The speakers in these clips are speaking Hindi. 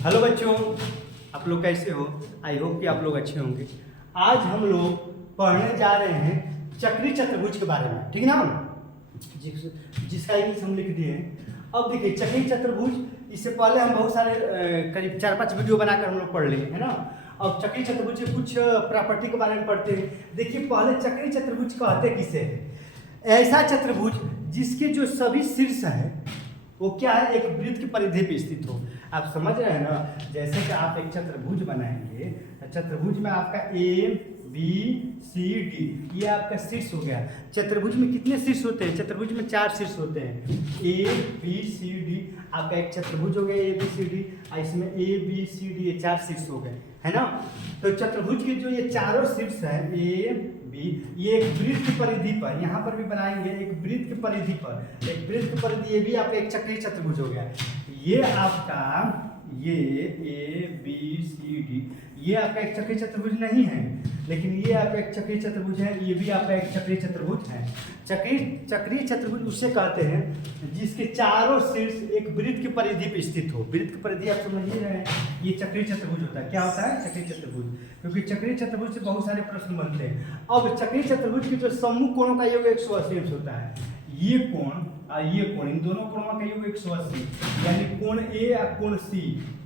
हेलो बच्चों, आप लोग कैसे हो? आई होप कि आप लोग अच्छे होंगे। आज हम लोग पढ़ने जा रहे हैं चक्री चतुर्भुज के बारे में, ठीक ना? जिसका इंग्लिश हम लिख दिए हैं। अब देखिए चक्री चतुर्भुज, इससे पहले हम बहुत सारे करीब 4-5 वीडियो बनाकर हम लोग पढ़ लिए, है ना। अब चक्री चतुर्भुज के कुछ प्रॉपर्टी के बारे में पढ़ते हैं। देखिए पहले चक्री चतुर्भुज कहते किसे है? ऐसा चतुर्भुज जिसके जो सभी शीर्ष है वो क्या है, एक वृत्त की परिधि पे स्थित हो। आप समझ रहे हैं ना? जैसे कि आप एक चतुर्भुज बनाएंगे, चतुर्भुज में आपका ए बी सी डी ये आपका शीर्ष हो गया। चतुर्भुज में कितने शीर्ष होते हैं? चतुर्भुज में 4 शीर्ष होते हैं, ए बी सी डी। आपका एक चतुर्भुज हो गया ए बी सी डी, इसमें ए बी सी डी ये 4 शीर्ष हो गए, है ना। तो चतुर्भुज के जो ये चारों शीर्ष है ए बी, ये एक वृत्त की परिधि पर, यहाँ पर भी बनाएंगे एक वृत्त की परिधि पर, एक वृत्त की परिधि, ये भी आपका एक चक्रीय चतुर्भुज हो गया। ये आपका ये ए बी सी डी ये आपका एक चक्रीय चतुर्भुज नहीं है, लेकिन ये आपका एक चक्रीय चतुर्भुज है, ये भी आपका एक चक्रीय चतुर्भुज है। चक्रीय चतुर्भुज उसे कहते हैं जिसके चारों शीर्ष एक वृत्त की परिधि पे स्थित हो। वृत्त की परिधि आप समझ ही रहे हैं, ये चक्रीय चतुर्भुज होता है। क्या होता है? चक्रीय चतुर्भुज। क्योंकि चक्रीय चतुर्भुज से बहुत सारे प्रश्न बनते हैं। अब चक्रीय चतुर्भुज के जो सम्मुख कोणों का योग 180 अंश होता है। ये कोण और ये कोण, इन दोनों कोणों का योग 180, यानी कोण ए और कोण सी,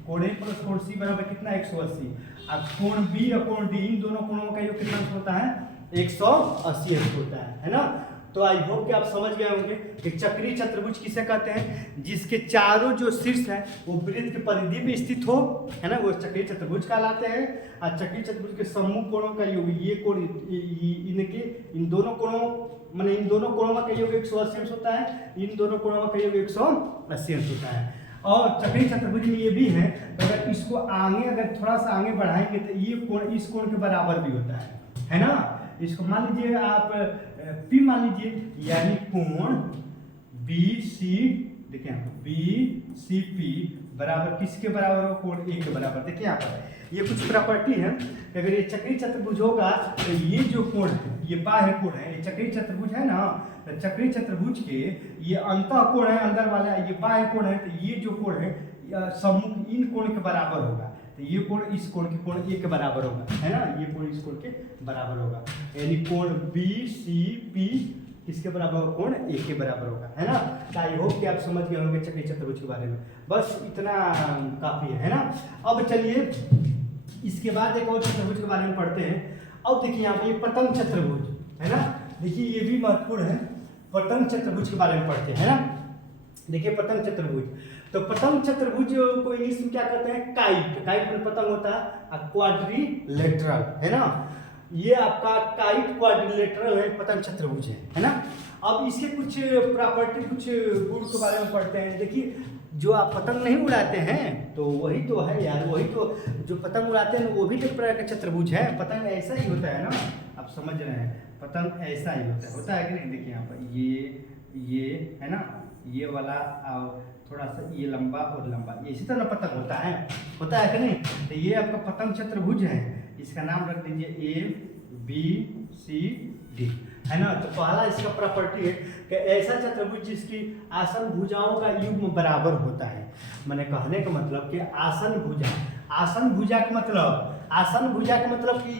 कोण ए प्लस कोण सी बराबर कितना? 180। अब कोण बी और कोण डी, इन दोनों कोणों का योग कितना होता है? 180 अंश होता है ना। तो आई होप कि आप समझ गए होंगे कि चक्रीय चतुर्भुज किसे कहते हैं, जिसके चारों जो शीर्ष है वो वृत्त की परिधि पे स्थित हो, है ना, वो चक्रीय चतुर्भुज कहलाते हैं। और चक्रीय चतुर्भुज के सम्मुख कोणों का योग, ये कोण इनके इन दोनों कोणों माने इन दोनों कोणों का योग 180 अंश होता है, इन दोनों कोणों का योग 180 अंश होता है। और चक्रीय चतुर्भुज में ये भी है, तो अगर इसको आगे अगर थोड़ा सा आगे बढ़ाएंगे तो ये कोण इस कोण के बराबर भी होता है ना। इसको मान लीजिए आप P मान लीजिए, यानी कोण बी सी, देखिए यहाँ पर बी सी पी बराबर किसके बराबर हो? कोण ए के बराबर। देखिए यहाँ पर ये कुछ प्रॉपर्टी है, अगर ये चक्रीय चतुर्भुज होगा तो ये जो कोण है ये बाह्य कोण है, ये चक्रीय चतुर्भुज है ना, तो चक्रीय चतुर्भुज के ये अंतः कोण है, अंदर वाला ये बाह्य कोण है, तो ये जो कोण है सम्मुख इन कोण के बराबर होगा। तो ये कोण इस कोण के कोण ए के बराबर होगा, है ना, ये कोण इस कोण के बराबर होगा, यानी कोण बी सी पी किसके बराबर होगा? कोण ए के बराबर होगा, है ना। तो आई होप कि आप समझ गए होंगे चक्रीय चतुर्भुज के बारे में। बस इतना काफी है ना। अब चलिए इसके बाद एक और चतुर्भुज के बारे में पढ़ते हैं। अब देखिए यहाँ पे ये पतंग चतुर्भुज, है ना। देखिए ये भी महत्वपूर्ण है, पतंग चतुर्भुज के बारे में पढ़ते हैं, है ना। देखिए पतंग चतुर्भुज, तो पतंग चतुर्भुज को इंग्लिश में क्या कहते हैं? काइट। काइट में पतंग होता है, क्वाड्रिलेटरल, है ना। ये आपका काइट क्वाड्रिलेटरल है, पतंग चतुर्भुज है ना। अब इसके कुछ प्रॉपर्टी, कुछ गुण के बारे में पढ़ते हैं। देखिए जो आप पतंग नहीं उड़ाते हैं तो वही तो है यार, वही तो जो पतंग उड़ाते हैं वो भी एक प्रकार का चतुर्भुज है। पतंग ऐसा ही होता है ना, आप समझ रहे हैं, पतंग ऐसा ही होता है कि नहीं? देखिए यहाँ पर ये है ना, ये वाला थोड़ा सा ये लंबा और लंबा, इसी तरह पतंग होता है कि नहीं? तो ये आपका पतंग चतुर्भुज है, इसका नाम रख दीजिए ए बी सी डी, है ना। तो पहला इसका प्रॉपर्टी है कि ऐसा चतुर्भुज जिसकी आसन भुजाओं का युग्म बराबर होता है। मैंने कहने का मतलब कि आसन भुजा का मतलब कि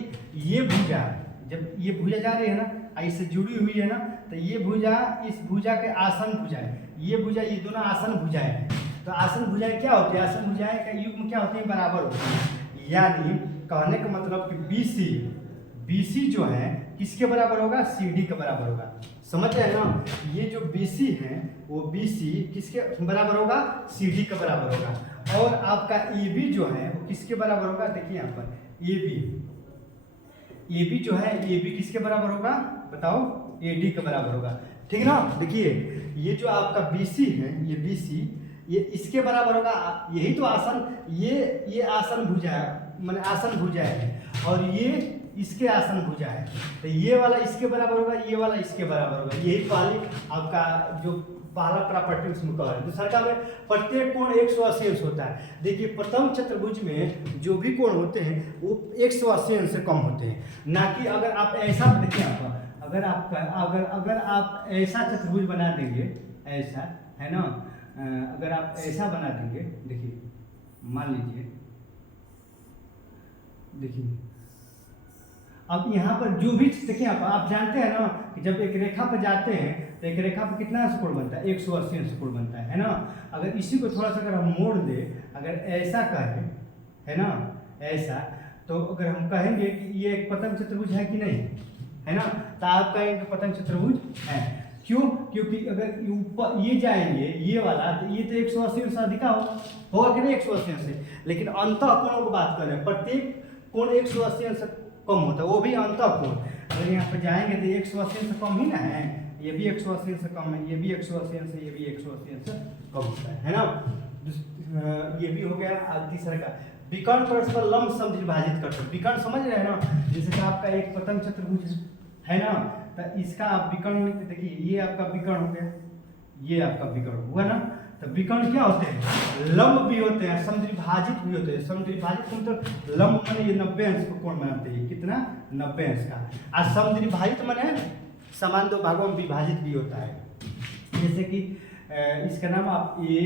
ये भुजा, जब ये भुजा जा रही है ना, इससे जुड़ी हुई है ना, तो ये भुजा इस भुजा के आसन भुजाएं, ये भुजा, ये दोनों आसन भुजाएं हैं। तो आसन भुजाएं क्या होती है? आसन भुजाएं का युग्म क्या होती है? बराबर होती है। यानी कहने का मतलब कि BC जो है किसके बराबर होगा? CD के बराबर होगा। समझ रहे हैं ना? ये जो BC है वो BC किसके बराबर होगा? CD के बराबर होगा। और आपका AB जो है वो किसके बराबर होगा? देखिए यहाँ पर AB जो है, AB किसके बराबर होगा? बताओ? AD के बराबर होगा, ठीक ना। देखिए ये जो आपका BC है, ये BC ये इसके बराबर होगा। यही तो आसन, ये आसन भुजा है, माने आसन भुजा है, और ये इसके आसन भुजा है। तो ये वाला इसके बराबर होगा, ये वाला इसके बराबर होगा। यही पहली आपका जो पहला प्रॉपर्टी उसमें कहा है। दूसरा का में प्रत्येक कोण 180 अंश होता है। देखिए पतंग चतुर्भुज में जो भी कोण होते हैं वो 180 अंश से कम होते हैं, ना कि अगर आप ऐसा देखिए, अगर आप ऐसा चतुर्भुज बना देंगे, ऐसा, है ना, अगर आप ऐसा बना देंगे, देखिए मान लीजिए देखिए, अब यहाँ पर जो भी देखिए आप जानते हैं ना कि जब एक रेखा पर जाते हैं तो एक रेखा पर कितना अंशकोण बनता है, 180 अंशकोण बनता है ना। अगर इसी को थोड़ा सा अगर हम मोड़ दे, अगर ऐसा कहें, है ना, ऐसा, तो अगर हम कहेंगे कि ये एक पतंग चतुर्भुज है कि नहीं, है ना, तो आप कहेंगे पतंग चतुर्भुज है। क्यों? क्योंकि अगर ऊपर ये जाएंगे ये वाला, तो ये तो 180 अंश अधिका होगा कि नहीं, 180 अंश से। लेकिन अंतः कोणों की बात कर रहे हैं, प्रत्येक कोण 180 अंश कम होता है, वो भी अंतः कोण। अगर यहाँ पर जाएंगे तो 180 अंश कम ही ना है, ये भी 180 अंश कम है, ये भी 180 अंश, ये भी 180 अंश कम होता है ना। ये भी हो गया। तीसरा का विकर्ण परस्पर लंब समद्विभाजित करते हैं। विकर्ण समझ रहे हैं ना, जैसे कि आपका एक पतंग चतुर्भुज है ना, तो इसका आप विकर्ण देखिए, ये आपका विकर्ण हो गया, ये आपका विकर्ण हुआ ना। तो विकर्ण क्या होते हैं, लंब भी होते हैं, समद्विभाजित भी होते हैं। समद्विभाजित मतलब लंब माने ये 90 अंश का कोण बनाते हैं, कितना, 90 अंश का। और समद्विभाजित माने समान दो भागों में विभाजित भी होता है। जैसे कि इसका नाम आप ए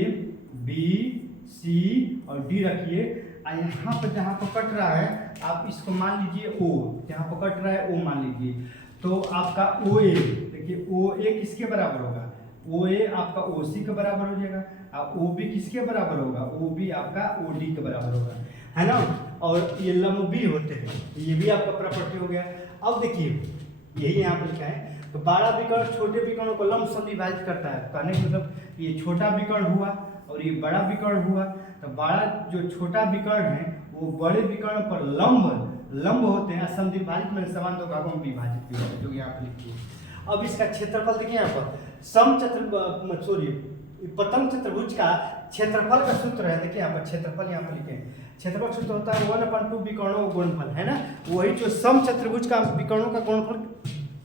बी सी और डी रखिए, और यहाँ पर जहाँ पर कट रहा है आप इसको मान लीजिए ओ, जहाँ पर कट रहा है ओ मान लीजिए। तो आपका ओ ए, देखिए ओ ए किसके बराबर होगा, ओ ए आपका ओ सी के बराबर हो जाएगा, और ओ बी किसके बराबर होगा, ओ बी आपका ओ डी के बराबर होगा, है ना। और ये लंब भी होते हैं, ये भी आपका प्रॉपर्टी हो गया। अब देखिए यही यहाँ पर लिखा है, तो बड़ा विकर्ण छोटे विकर्णों को लंब समद्विभाजित करता है। कहने का मतलब ये छोटा विकर्ण हुआ और ये बड़ा विकर्ण हुआ, तो बड़ा जो छोटा विकर्ण है वो बड़े विकर्ण पर लंब होते हैं, समद्विभाजित में समान दो भागों में विभाजित भी होते हैं, जो यहाँ पर लिखिए। अब इसका क्षेत्रफल देखिए यहाँ पर पतंग चतुर्भुज का क्षेत्रफल का सूत्र है, देखिए यहाँ पर क्षेत्रफल यहाँ पर लिखे हैं। क्षेत्रफल सूत्र होता है 1/2 विकर्णों का गुणनफल, है ना। वही जो सम चतुर्भुज का विकर्णों का गुणनफल,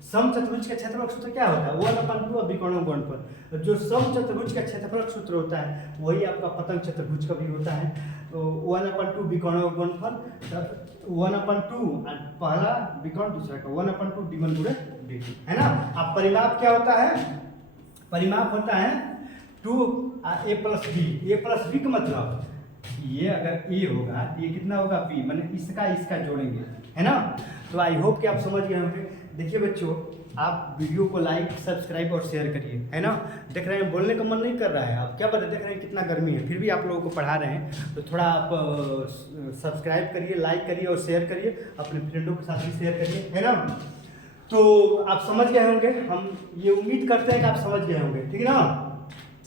सम चतुर्भुज का क्षेत्रफल सूत्र क्या होता है, 1/2 विकर्णों का गुणनफल। जो सम चतुर्भुज का क्षेत्रफल सूत्र होता है वही आपका पतंग चतुर्भुज का भी होता है। तो 1/2 विकर्णों का गुणनफल 1/2, पहला विकर्ण दूसरा का 1/2 d1 गुणे d2, है ना। अब परिमाप क्या होता है, परिमाप होता है 2a + b का मतलब ये अगर a होगा तो ये कितना होगा b, माने इसका जोड़ेंगे, है ना। तो आई होप कि आप समझ गए होंगे। देखिए बच्चों, आप वीडियो को लाइक सब्सक्राइब और शेयर करिए, है ना। देख रहे हैं बोलने का मन नहीं कर रहा है, आप क्या बता, देख रहे हैं कितना गर्मी है, फिर भी आप लोगों को पढ़ा रहे हैं, तो थोड़ा आप सब्सक्राइब करिए, लाइक करिए और शेयर करिए, अपने फ्रेंडों के साथ भी शेयर करिए, है ना। तो आप समझ गए होंगे, हम ये उम्मीद करते हैं कि आप समझ गए होंगे, ठीक है ना।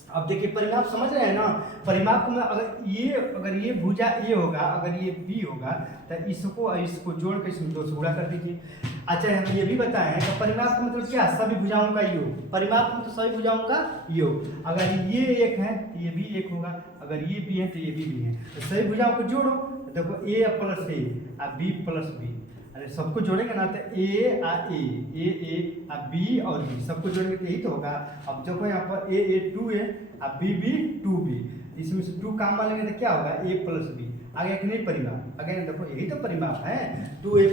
अब देखिए परिमाप समझ रहे हैं ना, परिमाप में अगर ये भुजा ए होगा, अगर ये बी होगा, तो इसको जोड़ के इसमें 2 से गुणा कर दीजिए। अच्छा हम ये भी बताएं कि परिमाप का मतलब क्या, सभी भुजाओं का योग। परिमाप में तो सभी भुजाओं का योग, अगर ये एक है तो ये भी एक होगा, अगर ये बी है तो ये भी है। तो सभी भुजाओं को जोड़ो, देखो ए + ए और बी + बी, अरे सबको जोड़ेंगे ना तो ए आ बी और बी सबको जोड़ेंगे तो यही तो होगा। अब देखो यहाँ पर ए 2a और बी 2b, इसमें से 2 काम मान लेंगे तो क्या होगा, a + b। आगे एक नहीं परिमाप, आगे देखो यही तो परिमाप है, 2a +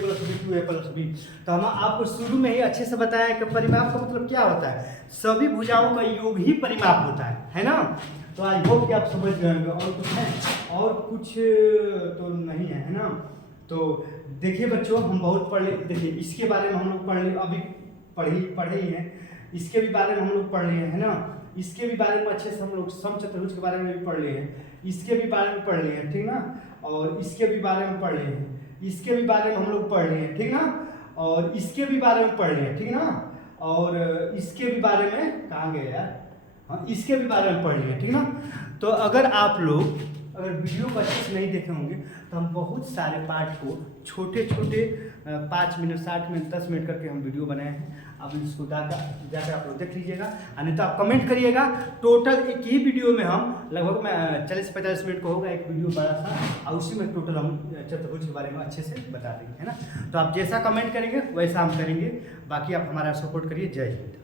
b। तो हम आपको शुरू में ही अच्छे से बताया कि परिमाप का मतलब क्या होता है, सभी भुजाओं का योग ही परिमाप होता है ना। तो आई होप कि आप समझ गए होंगे। और कुछ है, और कुछ तो नहीं है ना। तो देखिए बच्चों, हम बहुत पढ़ लिए, देखिए इसके बारे में हम लोग पढ़ लिए, अभी पढ़े ही हैं, इसके भी बारे में हम लोग पढ़ लिए हैं ना। इसके भी बारे में अच्छे से हम लोग सम चतुर्भुज के बारे में भी पढ़ लिए हैं, इसके भी बारे में पढ़ लिए हैं, ठीक ना। और इसके भी बारे में पढ़ लिए हैं, इसके भी बारे में हम लोग पढ़ लिए हैं, ठीक ना। और इसके भी बारे में पढ़ लिए हैं, ठीक ना। और इसके भी बारे में कहाँ गए यार, हाँ इसके भी बारे में पढ़ लिए हैं, ठीक ना। तो अगर आप लोग अगर वीडियो को अच्छे से नहीं देखे होंगे तो हम बहुत सारे पार्ट को छोटे 5 मिनट 60 मिनट 10 मिनट करके हम वीडियो बनाए हैं। अब इसको जाकर आप लोग देख लीजिएगा, नहीं तो आप कमेंट करिएगा। टोटल एक ही वीडियो में हम लगभग 40 से 50 मिनट को होगा एक वीडियो बड़ा सा, और उसी में टोटल हम चतुर्भुज के बारे में अच्छे से बता देंगे, है ना। तो आप जैसा कमेंट करेंगे वैसा हम करेंगे, बाकी आप हमारा सपोर्ट करिए। जय हिंद।